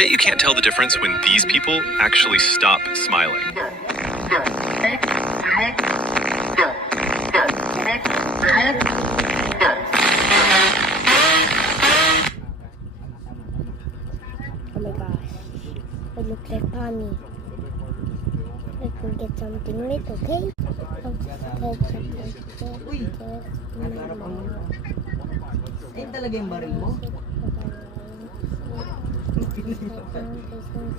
Bet you can't tell the difference when these people actually stop smiling. Oh my gosh, it looks like Tommy. Let me get something lit, okay? I'll just Ayun talaga yung baril mo?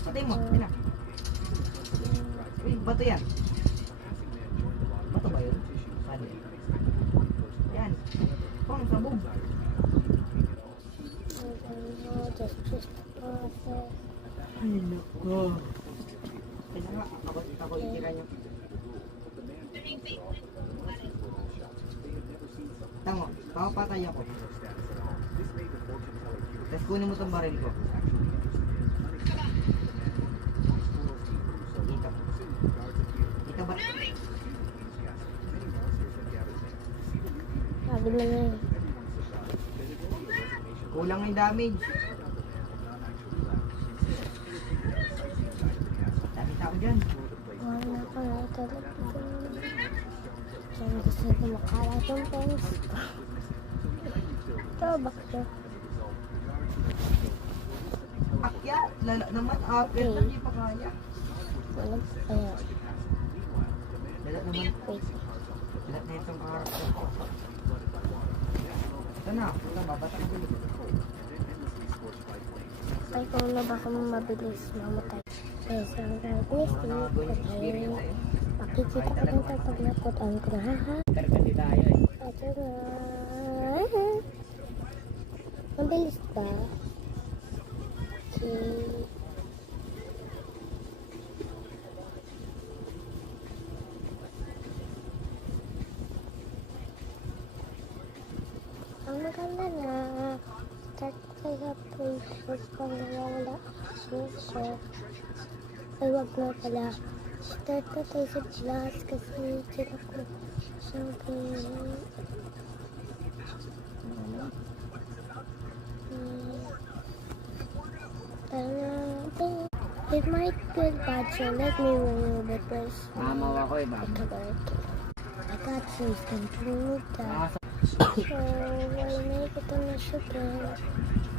Patay mo, yun na. Uy, bato yan. Bato ba yun? Paano yun? Yan. Pang, sabog. Ay, naku. Kaya nga, ako itira nyo. Tama, papatay ako. Tapos kunin mo itong baril ko. Kita ba? Sabi na na yun. Kulang yung damage. Dami tao dyan. Wala ko na talaga. Saan gusto ko makalat yung pens ko. Ito, bakit? Akyat, lala naman. Akyat na, di pa kaya. Wala, ayan. Lala naman. Wait. Lala na itong harap ko. Ito na, babata na dito. Ay, kung na baka mabilis mamatay. Ay, sa darkness, okay. Makikita ko lang ito pag naputan ko na, ha? Karkandi tayo eh. Ito na. Mabilis ba? Okay. Ang maganda na. Start kaya places pang nawawala ang suso. Ay, wag na pala. Start na tayo sa glass kasi sila ko sabi. It might feel bad, so let me remove it first. Mamaw ako eh, baba. I got something to remove that. So, we'll make it on the sugar.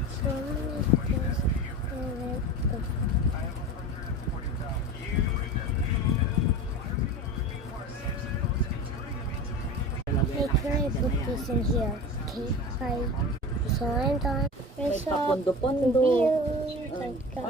So, we'll make this. Hey, can I put this in here? Okay, bye. So, I'm done. May papondo-pondo. Thank God.